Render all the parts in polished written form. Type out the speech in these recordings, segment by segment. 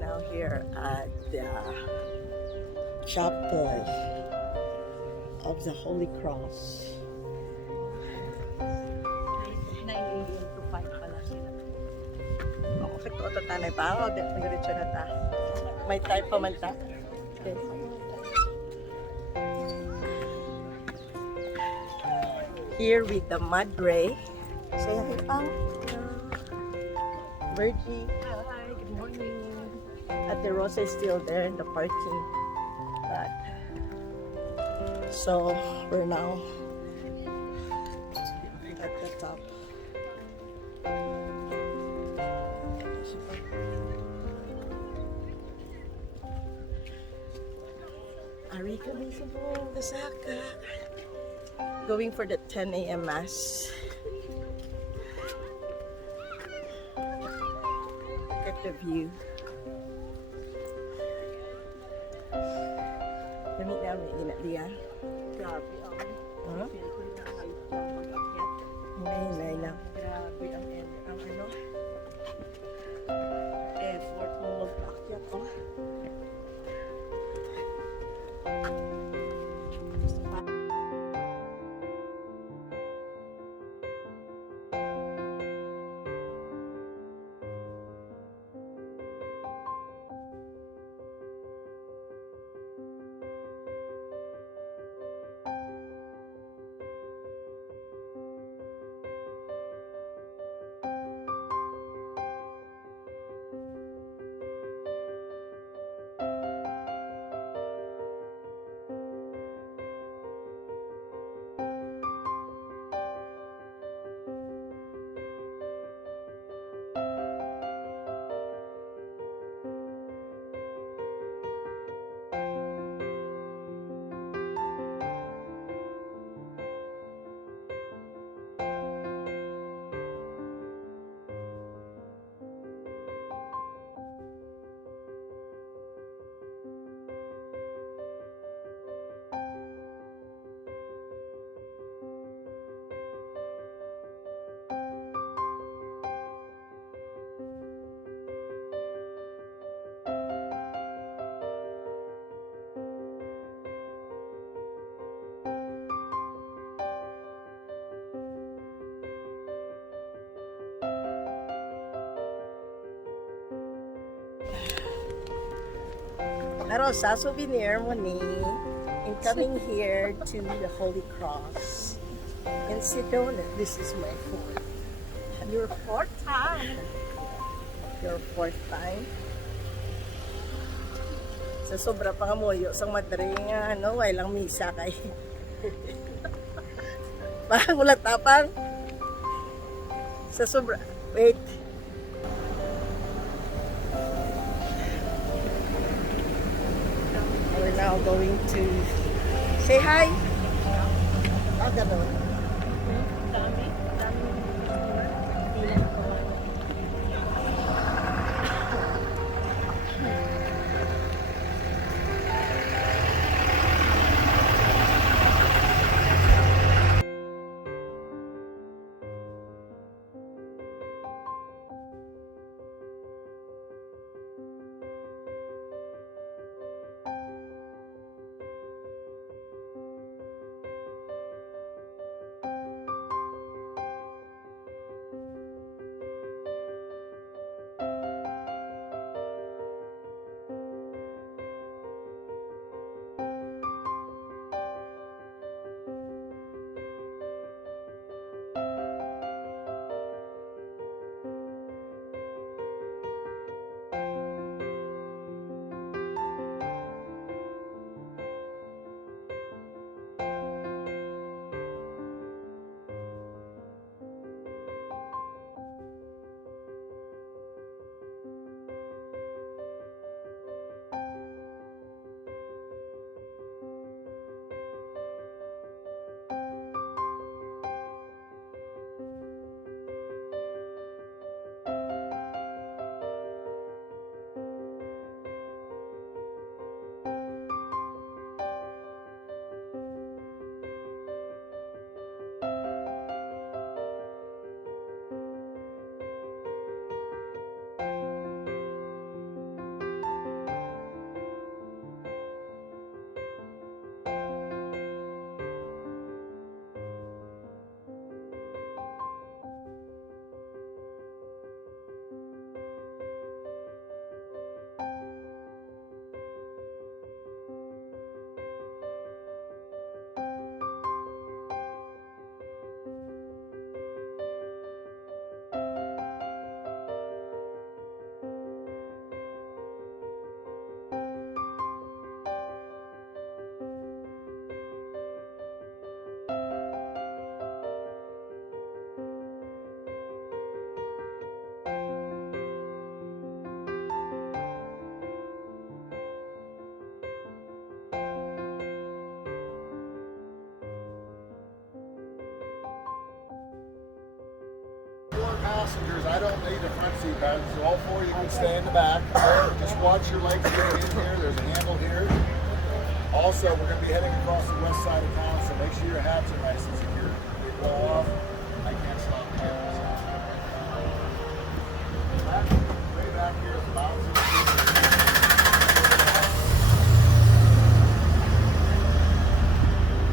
Now here at the Chapel of the Holy Cross. 9 a.m. to 5 pala sila. Oo, ito tanay pa ako. Nagalit siya na ta. May type pa man ta. Okay. Here with the Madre. Say hi, Pang. Virgie. Hi, good morning. At the Rosa is still there in the parking lot. So we're now at the top. Ari kami sa buong Lasaka. Going for the 10 a.m. Mass. Look at the view. Kami namin inaliya. Grabe ang Huh? feel ko na pag-akyat. May lang. Grabe ang ano, effort mo mag-akyat. Oh. Narosa, souvenir mo ni in coming here to the Holy Cross in Sedona. This is my fourth. Your fourth time. Your fourth time. Sa sobra pa nga moyo, sa madre nga, ano, wailang misa kay. Parang ulat tapang. Sa sobra, wait. We're now going to say hi. Ah, gano'n. Dami. Hindi na nakuha. passengers, I don't need a front seat pattern, so all four you can stay in the back. Just watch your legs get in here. There's a handle here. Also, we're going to be heading across the west side of town, so make sure your hats are nice and secure. They blow off. I can't stop the camera. Way back here is about 6 feet.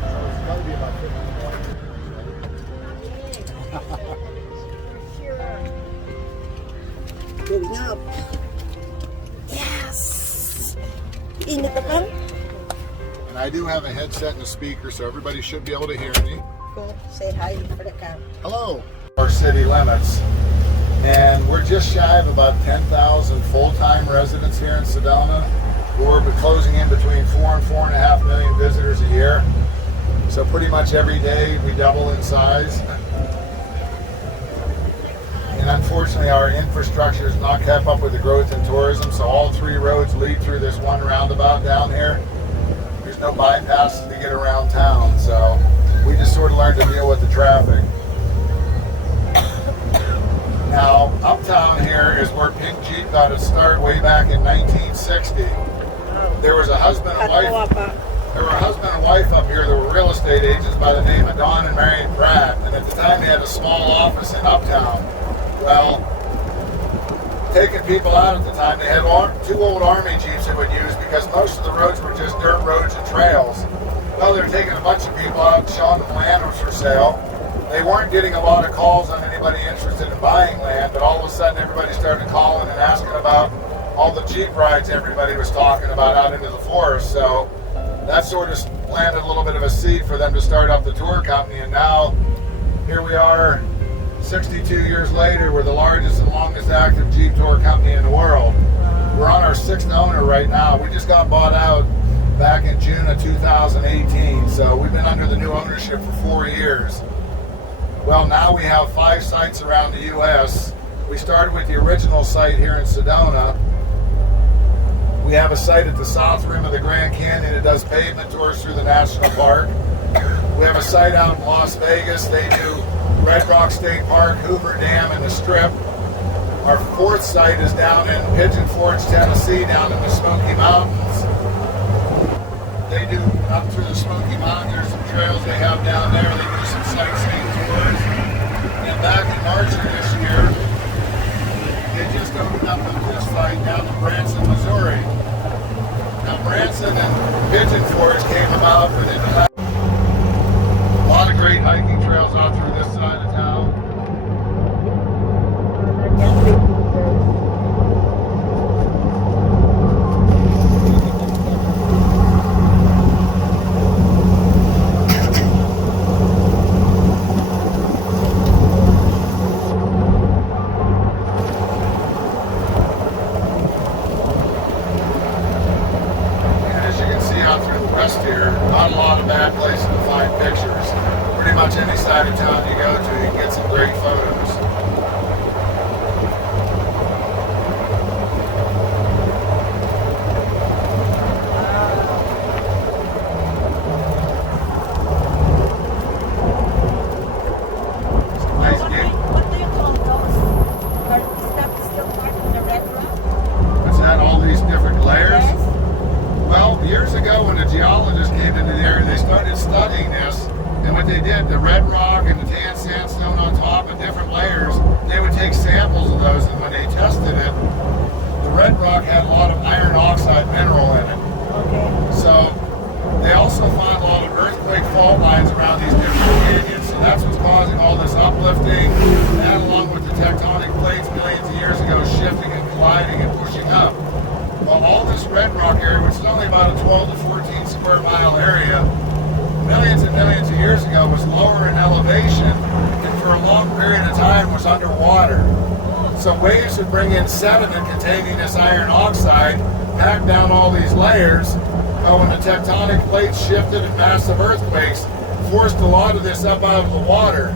So it's going to be about 50 Going up. Yes! Init na bang? And I do have a headset and a speaker, so everybody should be able to hear me. Go say hi for the camera. Hello. Our city limits. And we're just shy of about 10,000 full-time residents here in Sedona. We're closing in between 4 and 4.5 million visitors a year. So pretty much every day we double in size. And unfortunately our infrastructure has not kept up with the growth in tourism, so all 3 roads lead through this one roundabout down here. There's no bypasses to get around town, so we just sort of learned to deal with the traffic. Now, uptown here is where Pink Jeep got its start way back in 1960. There was a husband and wife. There were a husband and wife up here that were real estate agents by the name of Don and Marion Pratt, and at the time they had a small office in uptown. Well, taking people out at the time, they had 2 old Army Jeeps they would use because most of the roads were just dirt roads and trails. Well, they were taking a bunch of people out and showing them land was for sale. They weren't getting a lot of calls on anybody interested in buying land, but all of a sudden everybody started calling and asking about all the Jeep rides everybody was talking about out into the forest. So that sort of planted a little bit of a seed for them to start up the tour company, and now here we are 62 years later. We're the largest and longest active Jeep tour company in the world. We're on our 6th owner right now. We just got bought out back in June of 2018, so we've been under the new ownership for 4 years. Well, now we have 5 sites around the U.S. We started with the original site here in Sedona. We have a site at the south rim of the Grand Canyon that does pavement tours through the national park. We have a site out in Las Vegas. They do Red Rock State Park, Hoover Dam, and the Strip. Our 4th site is down in Pigeon Forge, Tennessee, down in the Smoky Mountains. They do up through the Smoky Mountains. There's some trails they have down there. They do some sightseeing tours. And back in March of this year, they just opened up this site down in Branson, Missouri. Now Branson and Pigeon Forge came about within the last. A lot of great hiking trails out through this side of town. Here, not a lot of bad places to find pictures. Pretty much any side of town you go to, you can get some great photos. What do you call those? Is that still part of the Red Rock? What's that? All these different layers? Yes. Well, years ago when the geologists came into the area, they started studying this, and what they did, the red rock and the tan sandstone on top of different layers, they would take samples of those, and when they tested it, the red rock had a lot of iron oxide mineral in it. Okay. So they also found a lot of earthquake fault lines around these different canyons, so that's what's causing all this uplifting, and along with the tectonic plates millions of years ago shifting and colliding and pushing up. Well, all this red rock area, which is only about a 12 to 14 square mile area, millions and millions of years ago was lower in elevation, and for a long period of time was underwater. So waves would bring in sediment containing this iron oxide, pack down all these layers. When the tectonic plates shifted and massive earthquakes forced a lot of this up out of the water.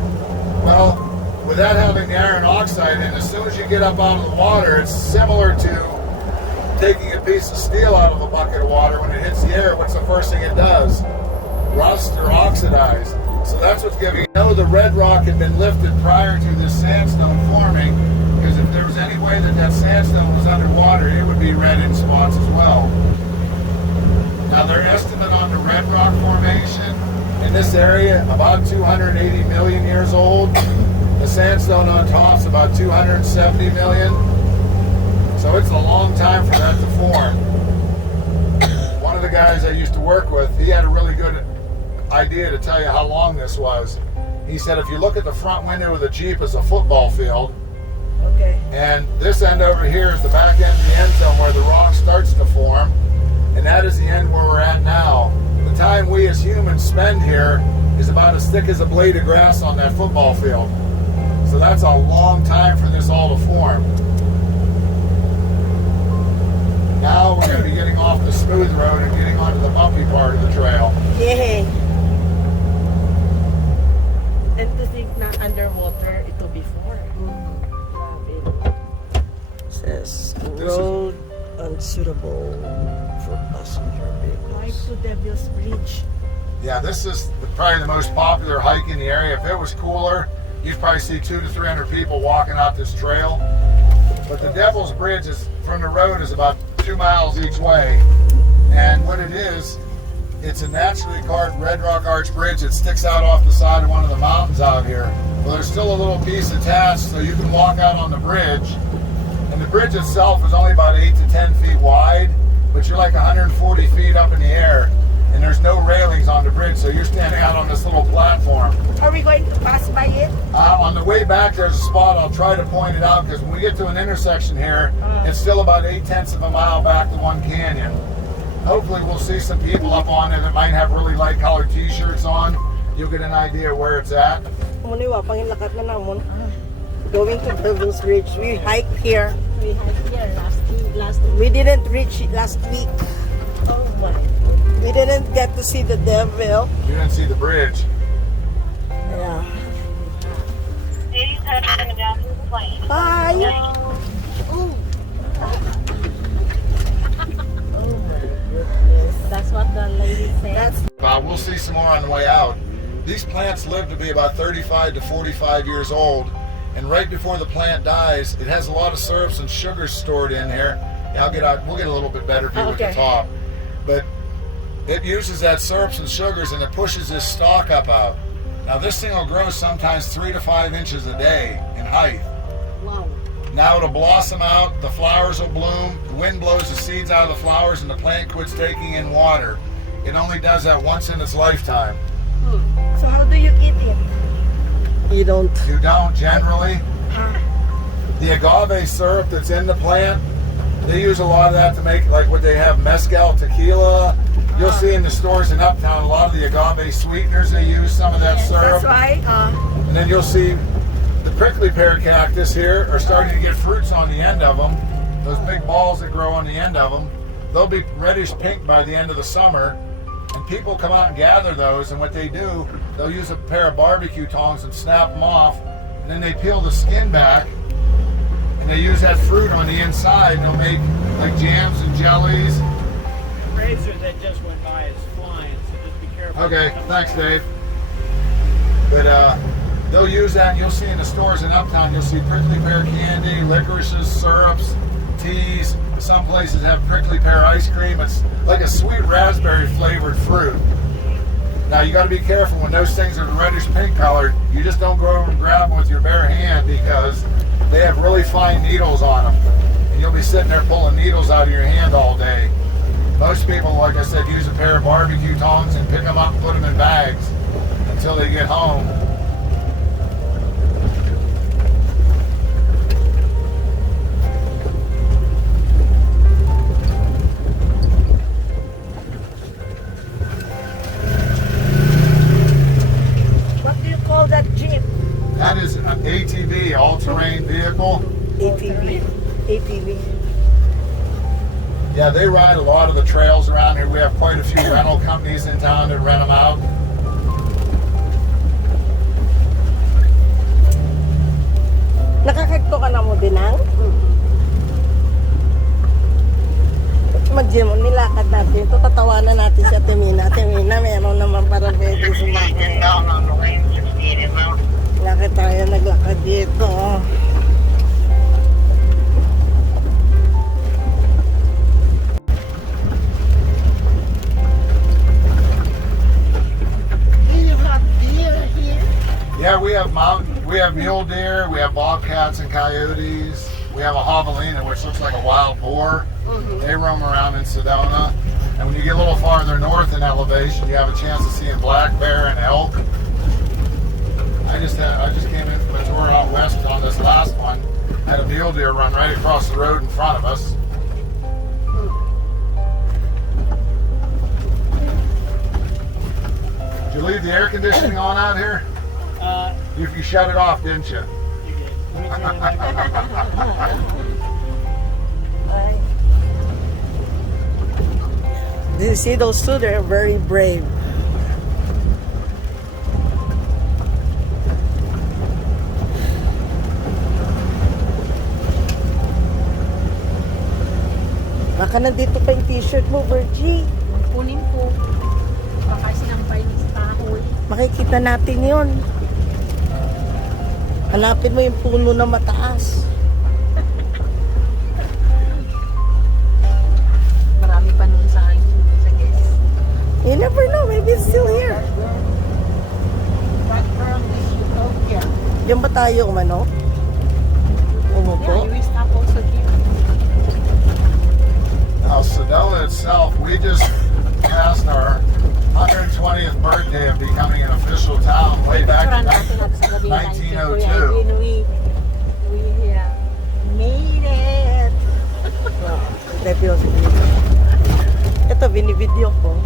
Well, with that having the iron oxide in, as soon as you get up out of the water, it's similar to taking a piece of steel out of a bucket of water. When it hits the air, what's the first thing it does? Rust or oxidize. So that's what's giving. The red rock had been lifted prior to this sandstone forming. sandstone was underwater, it would be red in spots as well. Now their estimate on the Red Rock Formation in this area, about 280 million years old. The sandstone on top's about 270 million. So it's a long time for that to form. One of the guys I used to work with, he had a really good idea to tell you how long this was. He said if you look at the front window of the Jeep as a football field, Okay. and this end over here is the back end of the end zone where the rock starts to form, and that is the end where we're at now. The time we as humans spend here is about as thick as a blade of grass on that football field. So that's a long time for this all to form. Now we're going to be getting off the smooth road and getting onto the bumpy part of the trail. Yay. And to think na underwater ito before. Grabe. Says road unsuitable for passenger Hike vehicles. to Devil's Bridge. Yeah, this is probably the most popular hike in the area. If it was cooler, you'd probably see 200 to 300 people walking out this trail. But the Devil's Bridge is from the road is about 2 miles each way. And what it is, it's a naturally carved red rock arch bridge that sticks out off the side of one of the mountains out here. Well, there's still a little piece attached so you can walk out on the bridge. And the bridge itself is only about 8 to 10 feet wide, but you're like 140 feet up in the air. And there's no railings on the bridge, so you're standing out on this little platform. Are we going to pass by it? On the way back, there's a spot. I'll try to point it out because when we get to an intersection here, it's still about 8/10 of a mile back to one canyon. Hopefully, we'll see some people up on it that might have really light colored T-shirts on. You'll get an idea where it's at. Muniwa, pangilakat na namon. Going to Devil's Bridge. We hiked here. We hiked here last week. We didn't reach it last week. Oh my. We didn't get to see the devil. You didn't see the bridge. Yeah. Ladies heading coming down through the plane. Bye. Oh my goodness. That's what the lady said. That's We'll see some more on the way out. These plants live to be about 35 to 45 years old. And right before the plant dies, it has a lot of syrups and sugars stored in here. Yeah, we'll get a little bit better view at the Okay. top. But it uses that syrups and sugars and it pushes this stalk up out. Now this thing will grow sometimes 3 to 5 inches a day in height. Wow. Now it'll blossom out, the flowers will bloom, the wind blows the seeds out of the flowers and the plant quits taking in water. It only does that once in its lifetime. so. How do you eat it? You don't. You don't generally. The agave syrup that's in the plant, they use a lot of that to make like what they have mezcal tequila. You'll see in the stores in Uptown a lot of the agave sweeteners, they use some of that syrup. That's why. And then you'll see the prickly pear cactus here are starting to get fruits on the end of them. Those big balls that grow on the end of them. They'll be reddish pink by the end of the summer. And people come out and gather those, and what they do, they'll use a pair of barbecue tongs and snap them off, and then they peel the skin back, and they use that fruit on the inside, and they'll make like jams and jellies. The razor that just went by is flying, so just be careful. Okay, thanks, Dave. But they'll use that, and you'll see in the stores in Uptown, you'll see prickly pear candy, licorices, syrups, teas. Some places have prickly pear ice cream. It's like a sweet raspberry flavored fruit. Now you got to be careful when those things are reddish pink colored. You just don't go over and grab them with your bare hand because they have really fine needles on them. And you'll be sitting there pulling needles out of your hand all day. Most people, like I said, use a pair of barbecue tongs and pick them up and put them in bags until they get home. What do you call that jeep? That is an ATV, all-terrain vehicle. ATV. ATV. Yeah, they ride a lot of the trails around here. We have quite a few rental companies in town that rent them out. Nakakagto ka na mo dinang? Mag-gym, nilakad natin. Ito, tatawanan natin si Ate Mina. Ate Mina, meron naman para pwede sumakay. down on the way, 68 inbound. Lakad tayo naglakad dito. have mule deer, we have bobcats and coyotes. We have a javelina, which looks like a wild boar. They roam around in Sedona. And when you get a little farther north in elevation, you have a chance of seeing black bear and elk. I just came in from a tour out west on this last one. Had a mule deer run right across the road in front of us. Did you leave the air conditioning on out here? You shut it off, didn't you? You did. Let me turn it back on. Did you see those two? They're very brave. Baka nandito pa yung t-shirt mo, Virgie. Kunin ko. Baka sinampay ni sa kahoy. Makikita natin yon. Hanapin mo yung puno na mataas. Marami pa nun sa guest. You never know, maybe it's still here. Background is Utopia. Diyan ba tayo umano? Yeah, Umupo? you will stop also here. Now, Sedona itself, we just passed our 120th birthday of becoming an official town way back in 1902. We made it. Ito, binibideo ko.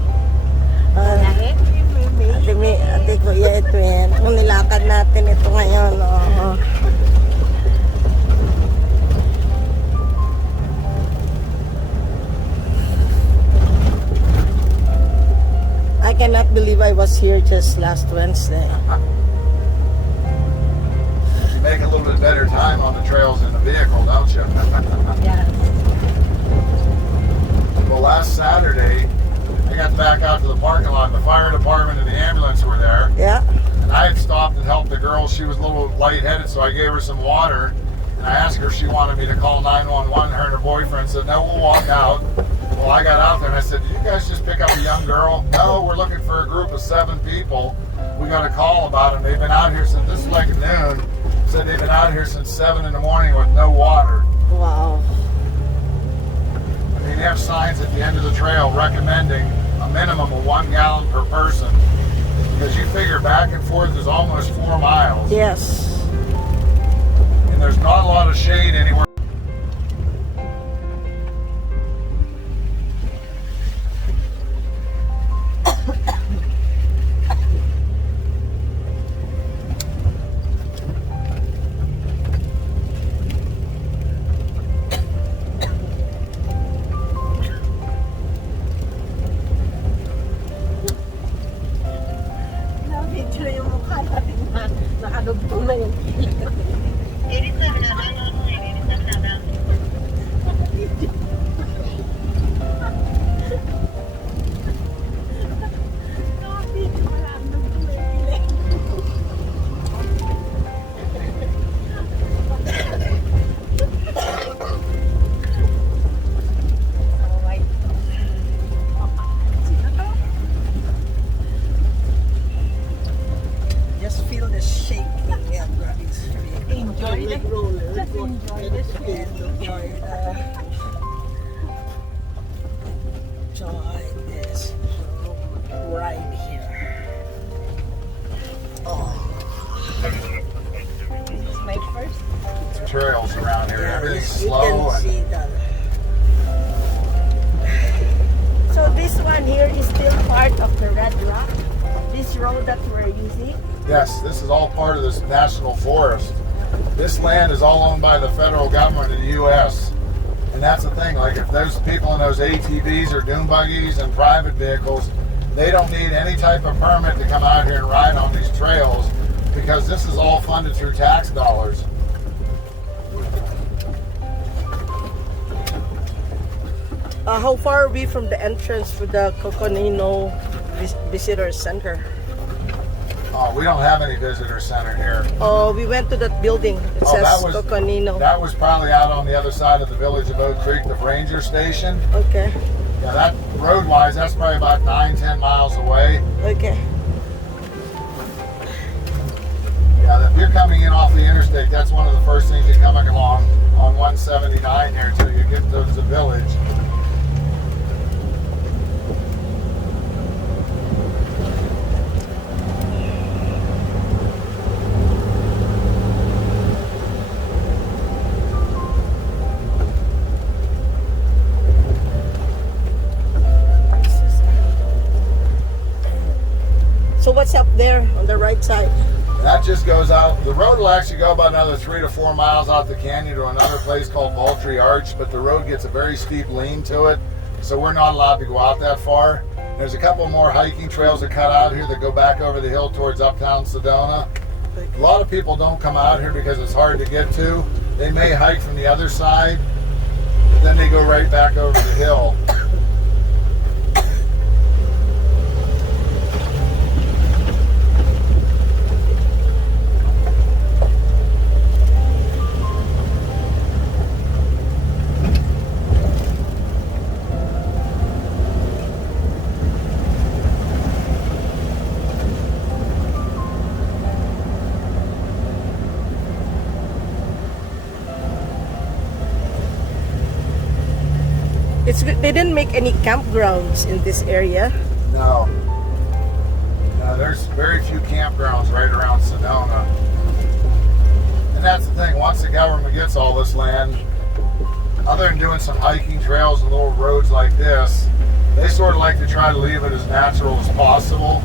Ate ko, yeah, ito yan. Kung nilakad natin ito ngayon. Oh. I cannot believe I was here just last Wednesday. You make a little bit better time on the trails in the vehicle, don't you? Yeah. Well, last Saturday, I got to back out to the parking lot. The fire department and the ambulance were there. Yeah. And I had stopped and helped the girl. She was a little lightheaded, so I gave her some water. And I asked her if she wanted me to call 911. Her and her boyfriend said, no, we'll walk out. Well, I got out there and I said, did you guys just pick up a young girl? No, we're looking for a group of 7 people. We got a call about them. They've been out here since, this is like noon. Said they've been out here since 7 in the morning with no water. Wow. I mean, you have signs at the end of the trail recommending a minimum of 1 gallon per person. Because you figure back and forth is almost 4 miles. Yes. And there's not a lot of shade anywhere. Picture yung mukha natin na nakadugtong na yung kilid. 87 na lang, 87 na lang. Just feel the shaking and it's Enjoy the roller. Just enjoy the and enjoy this right here. Oh, This is my first. Trails around here. yeah, Everything's you slow. can And see that. So this one here is still part of the Red Rock. This road that we're using. yes, this is all part of this national forest. This land is all owned by the federal government of the U.S. And that's the thing, like if those people in those ATVs or dune buggies and private vehicles, they don't need any type of permit to come out here and ride on these trails because this is all funded through tax dollars. How far are we from the entrance for the Coconino Visitor Center? We don't have any visitor center here. Oh, we went to that building. It Oh, says Coconino. that was probably out on the other side of the village of Oak Creek, the ranger station. Okay, Yeah, that road-wise, that's probably about 9-10 miles away. okay. Yeah, if you're coming in off the interstate, that's one of the first things you're coming along on 179 here until you get towards the village. So what's up there on the right side? That just goes out. The road will actually go about another 3 to 4 miles out the canyon to another place called Vulture Arch, but the road gets a very steep lean to it, so we're not allowed to go out that far. There's a couple more hiking trails that cut out here that go back over the hill towards uptown Sedona. A lot of people don't come out here because it's hard to get to. They may hike from the other side, but then they go right back over the hill. They didn't make any campgrounds in this area. No. No, there's very few campgrounds right around Sedona. And that's the thing, once the government gets all this land, other than doing some hiking trails and little roads like this, they sort of like to try to leave it as natural as possible.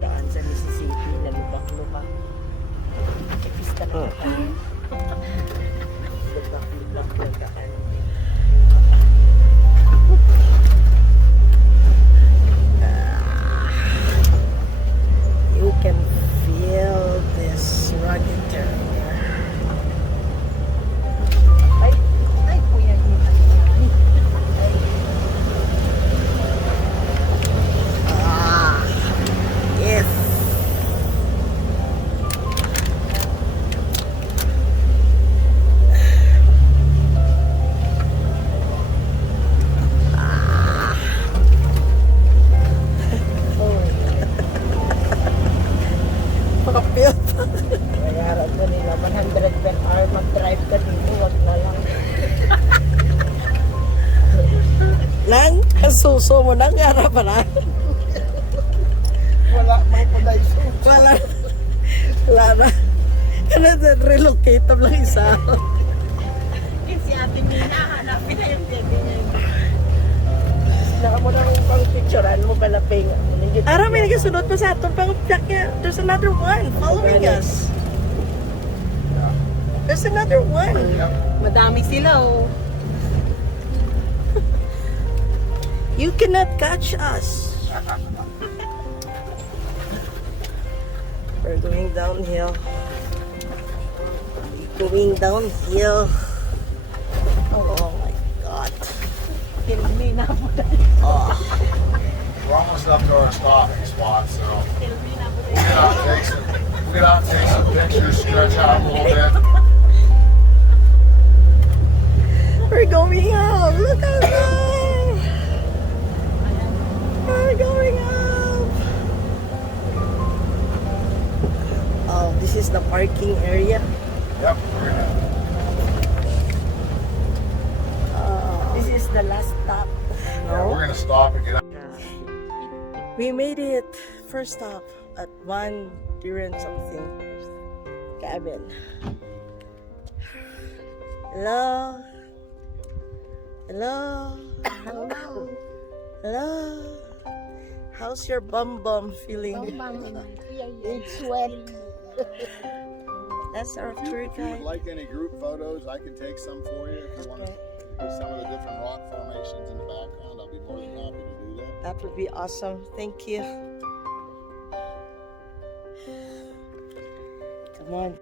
Daan sa Mississippi na lubak-lubak. Pista na tayo. Lubak-lubak na daan. You can feel this rugged terrain here. Ay, kuya yung Ah, yes. Makapil pa. Bayaran ko nila 100 per hour. Mag-drive ka dito, wag na lang. Nang, kasuso mo nang harap pa na. Wala may kulay suit. Wala. Wala na. Ano na, relocate lang isa. Kasi ate Mina, hanapin na yung baby niya. Saka mo na kung pang picturean mo balaping. Ara, may nagasunod pa sa aton pang plak niya. There's another one following us. There's another one. Madami sila oh. You cannot catch us. We're going downhill. Going downhill. Oh my God. Kilmi na po tayo. Oh. We're almost up to our stopping spot, so Kilmi na po we'll get out and take some pictures, stretch out a little bit. We're going up. Look at that. We're going up. Oh, this is the parking area. Yep, we're gonna This is the last stop. Yeah, we're gonna stop and get out. We made it. First stop at Van Buren something cabin. Hello. Hello. Hello. Hello. How's your bum feeling? It's wet. That's our tour If you would guide. like any group photos, I can take some for you. If you want to see some of the different rock formations in the background, I'll be more than happy to do that. That would be awesome. Thank you. Come on.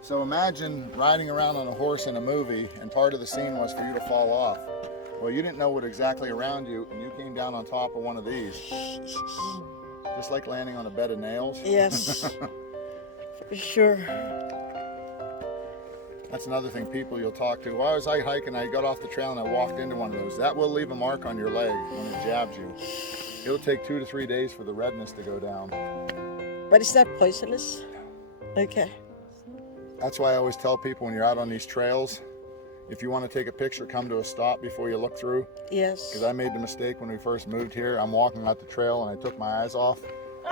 So imagine riding around on a horse in a movie and part of the scene was for you to fall off. Well, you didn't know what exactly around you and you came down on top of one of these. Just like landing on a bed of nails. Yes. For sure. That's another thing people you'll talk to. Why was I hiking? I got off the trail and I walked into one of those. That will leave a mark on your leg when it jabs you. It'll take 2 to 3 days for the redness to go down. But it's not poisonous? Okay. That's why I always tell people when you're out on these trails, if you want to take a picture, come to a stop before you look through. Yes. Because I made the mistake when we first moved here. I'm walking out the trail and I took my eyes off.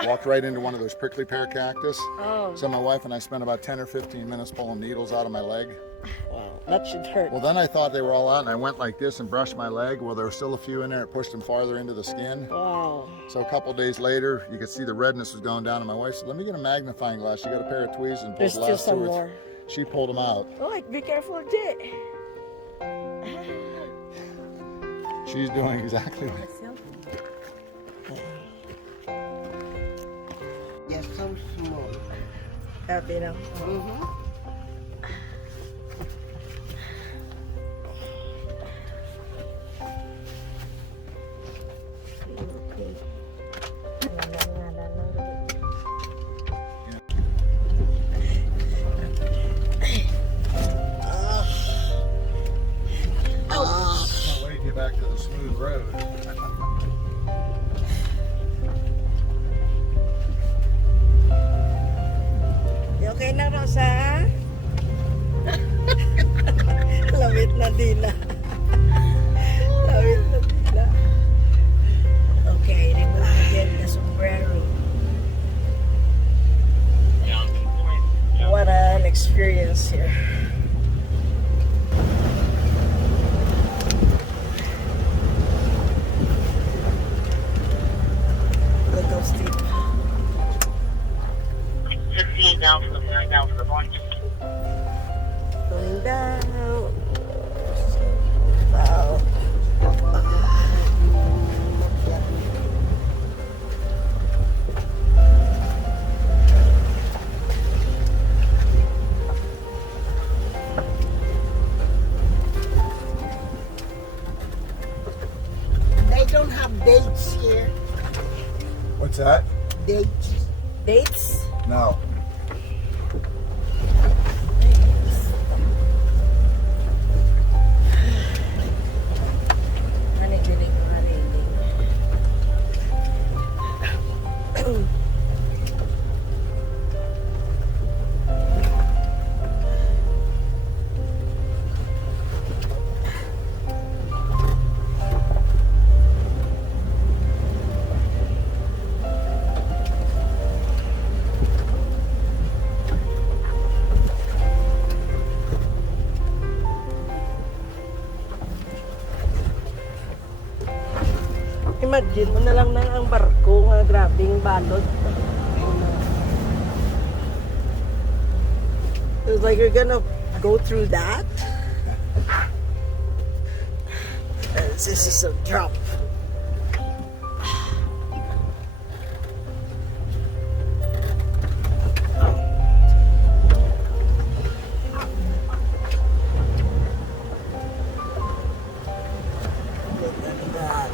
Walked right into one of those prickly pear cactus. Oh. So my wife and I spent about 10 or 15 minutes pulling needles out of my leg. Wow, that should hurt. Well, then I thought they were all out and I went like this and brushed my leg. Well, there were still a few in there. It pushed them farther into the skin. Wow. So a couple days later, you could see the redness was going down and my wife said, let me get a magnifying glass. She got a pair of tweezers and pulled There's the still last some two or more. She pulled them out. Oh, be careful, Jay. She's doing exactly what. They're so small. Happy now. Can't wait to get back to the smooth road. You okay na, Rosa? Lamit na dila. Lamit na dila. Okay, remove again the sombrero. What an experience here. Look how steep. 58 down for the point. Going down. Wow. They don't have dates here. What's that? Dates. Dates? No. Imagine mo na lang na ang barko nga grabing balod. It's like you're gonna go through that. This is a drop. Look at that.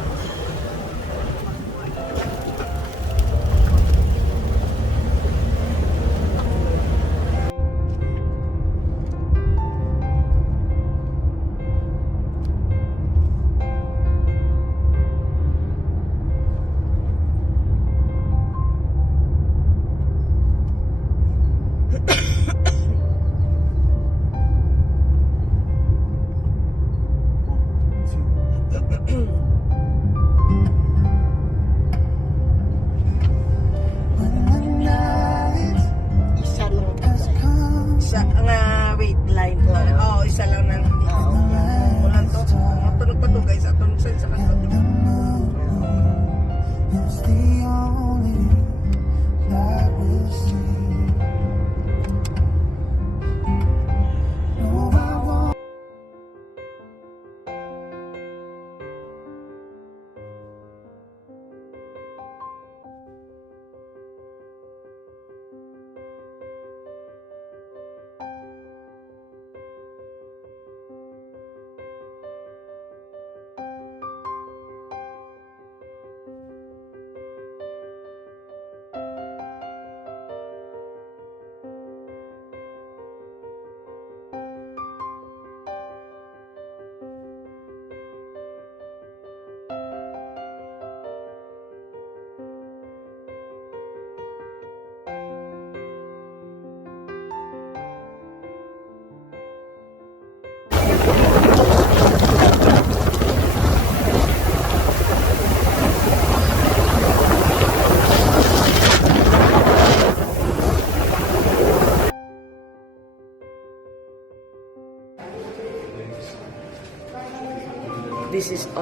Isa lang. Isa nga wait line. Oo, isa lang na. Walang to. Matunog pa to guys. Atong sa isa kanto.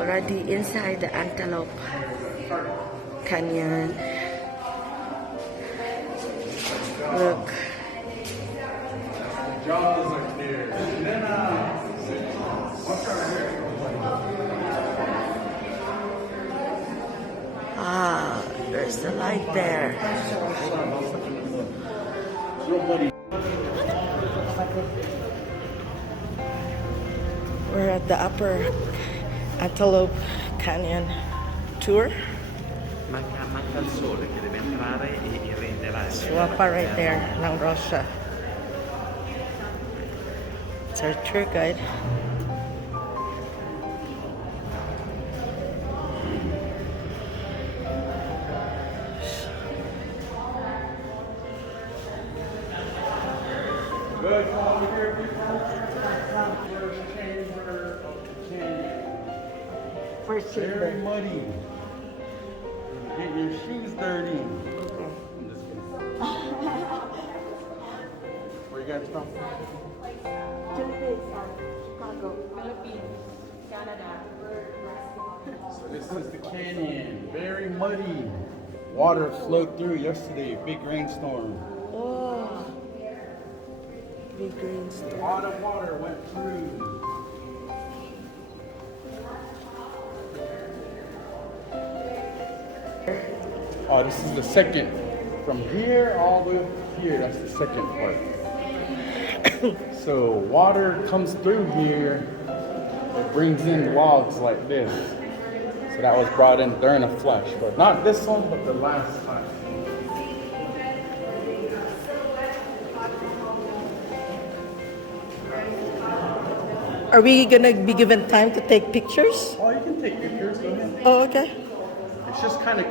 already inside the Antelope Canyon. Look. Jaws are there. Ah, there's the light there. We're at the upper Antelope Canyon tour. Manca il sole che deve entrare e renderà Swapa right there, ng Russia. It's our tour guide. Good, come over here, people. First chamber of the canyon. First Very muddy. Get your shoes dirty. I'm just kidding. Where you guys from? So this is the canyon. Very muddy. Water flowed through yesterday. Big rainstorm. Oh, big green A stuff. lot of water went through. Oh, this is the second. From here all the way here, that's the second part. So water comes through here. It brings in logs like this. So that was brought in during a flush, but not this one, but the last time. Are we gonna be given time to take pictures? Oh, you can take pictures, go ahead. Oh, okay. It's just kind of.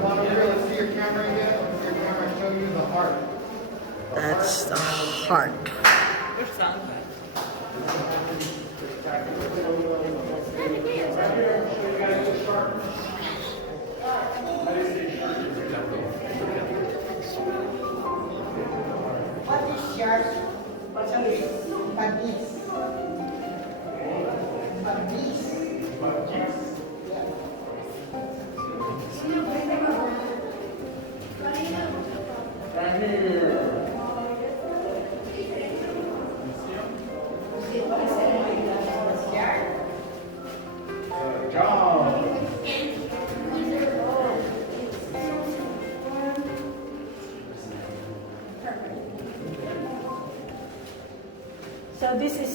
Come on here, let's see your camera again. Let's see your camera show you the heart. That's the heart. What is yours? Bagis. Bagis. Right here. John. So this is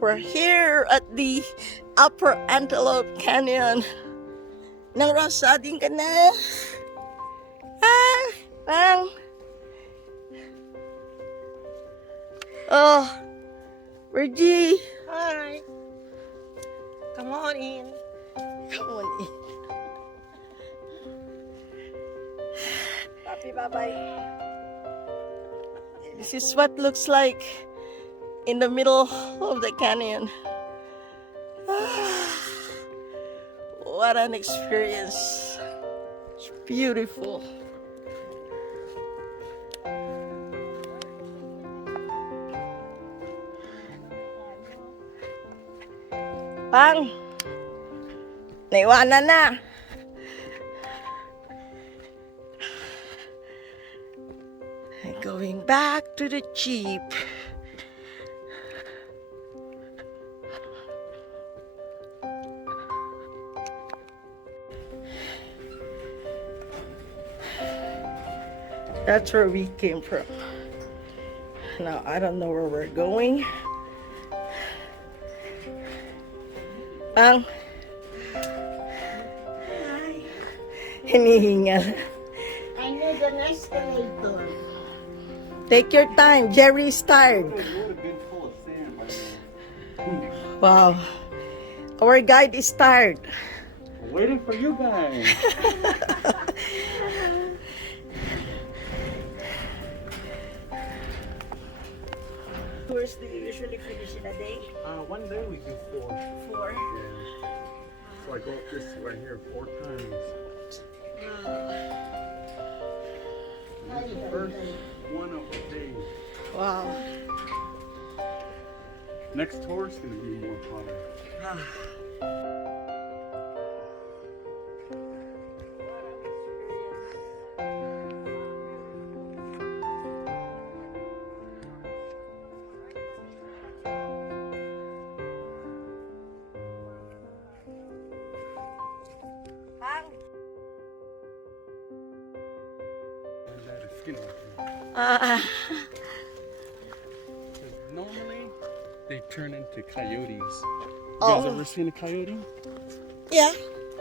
We're here at the upper Antelope Canyon. Nang Rosa, din ka na. Ah, bang. Oh, Reggie. Hi. Come on in. Come on in. Papi, bye-bye. This is what looks like in the middle of the canyon. What an experience. It's beautiful. Pang, naiwanan na. Going back to the jeep. That's where we came from. Now, I don't know where we're going. Hinihingal. I need an escalator. Take your time. Jerry's tired. Wow. Our guide is tired. Waiting for you guys. Tours do you usually finish in a day? One day we do 4. 4. Yeah. So I go up this right here 4 times. And this is the first one of the day. Wow. Next tour is going to be more fun. And that is skinwalker. Normally, they turn into coyotes. You guys ever seen a coyote? Yeah.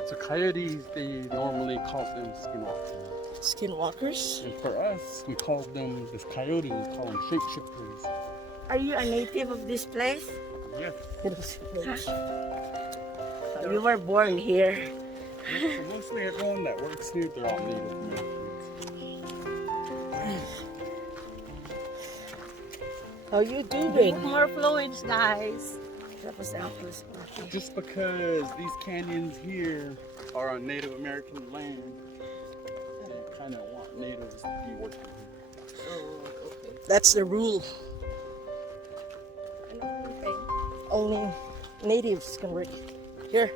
So coyotes, they normally call them skinwalkers. Skinwalkers. And for us, we call them, this coyote, we call them shapeshifters. Are you a native of this place? Yes. So you were born here. So mostly everyone that works here, they're all Native Americans. How you doing? More fluids, guys. Just because these canyons here are on Native American land, they kind of want natives to be working here. That's the rule. Only natives can work here.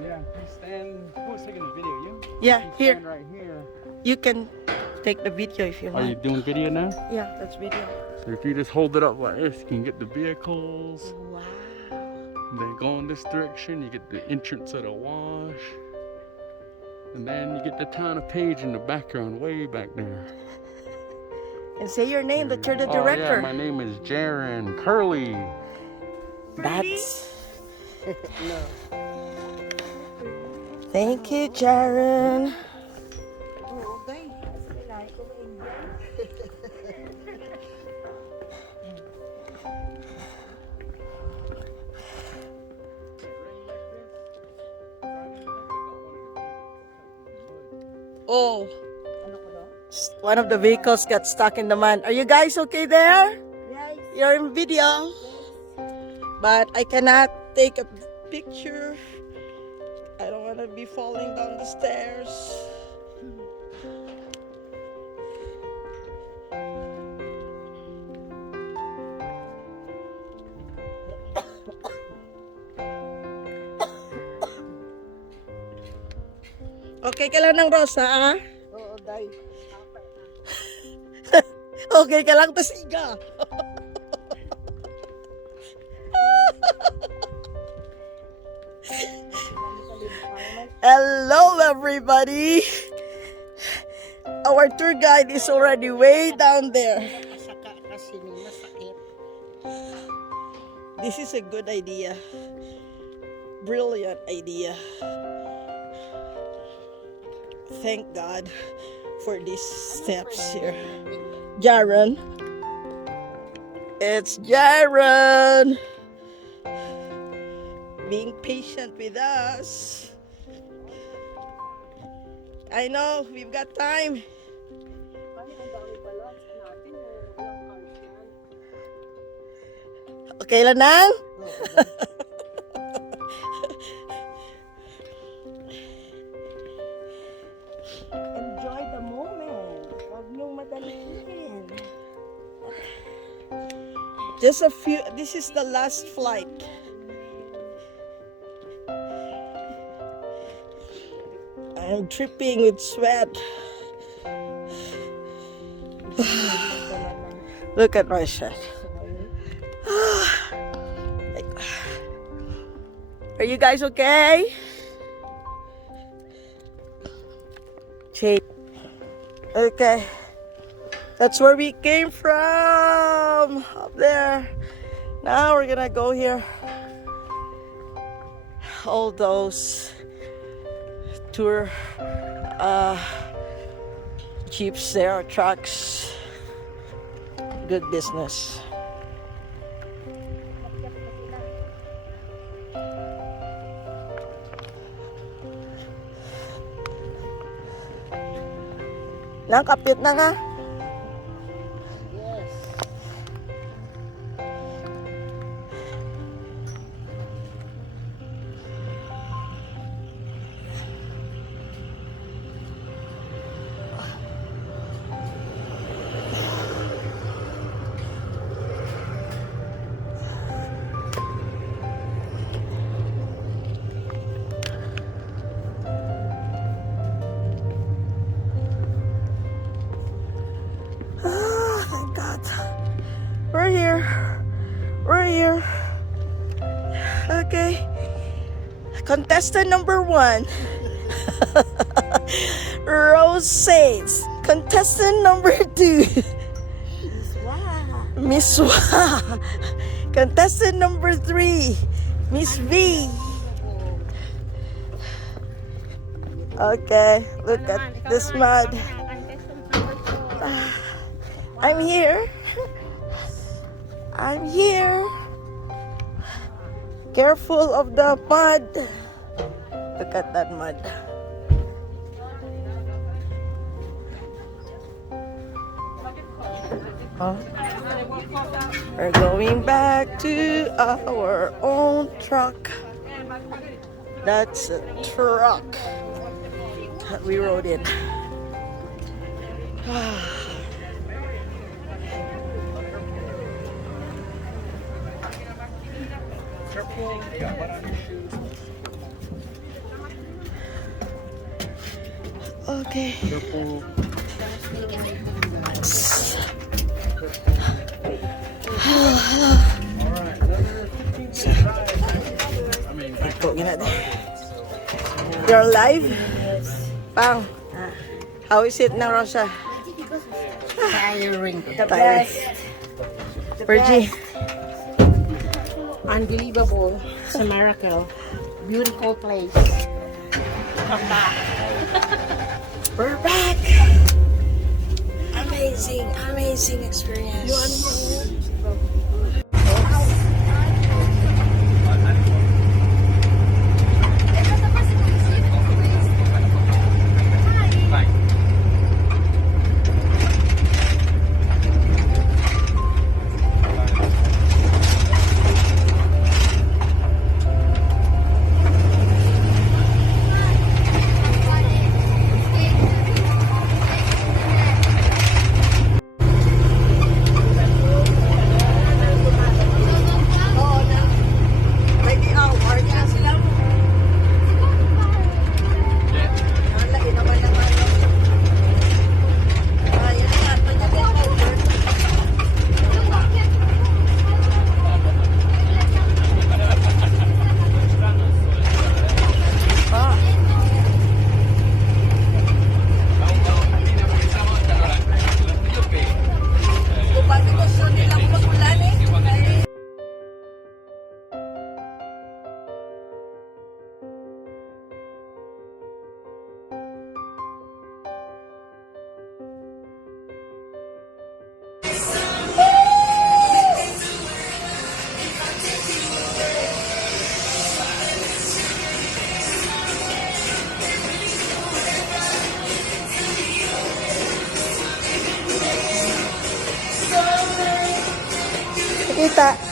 Yeah, you stand. Who was taking the video? You? Yeah, You here. stand right here. You can take the video if you Are you want. doing video now? Yeah, that's video. So if you just hold it up like this, you can get the vehicles. Wow. Then go in this direction, you get the entrance of the wash. And then you get the town of Page in the background, way back there. And say your name that you're the Oh director. yeah, my name is Jaron Curly. That's Thank you, Jaren. Oh, one of the vehicles got stuck in the mud. Are you guys okay there? Yes. You're in video, but I cannot take a picture. I don't want to be falling down the stairs. Okay ka lang ng Rosa, ah? Oo, day. Okay ka lang, tasiga. Hello, everybody. Our tour guide is already way down there. Kasi masakit. This is a good idea. Brilliant idea. Thank God for these steps here. Jaren. It's Jaren. Being patient with us. I know, we've got time. Okay lang nang? Enjoy the moment. Huwag niyong madaliin. Just a few, this is the last flight. I'm dripping with sweat. Look at my shirt. Are you guys okay? Okay. That's where we came from. Up there. Now we're gonna go here. All those tour jeeps there, trucks. Good business. Nakapit na ka? Yes. Thank God. We're here. We're here. Okay. Contestant number 1. Rose says. Contestant number 2. Miss Wa. Contestant number 3. Miss V. Okay. Look at this mud. I'm here. I'm here. Careful of the mud. Look at that mud. Oh. We're going back to our own truck. That's a truck that we rode in. Okay. You're alive? Pang, how is it now, Rosa? Tiring. The Tired. best. Virgie? Unbelievable. It's a miracle. Beautiful place. We're back. Amazing experience. Kita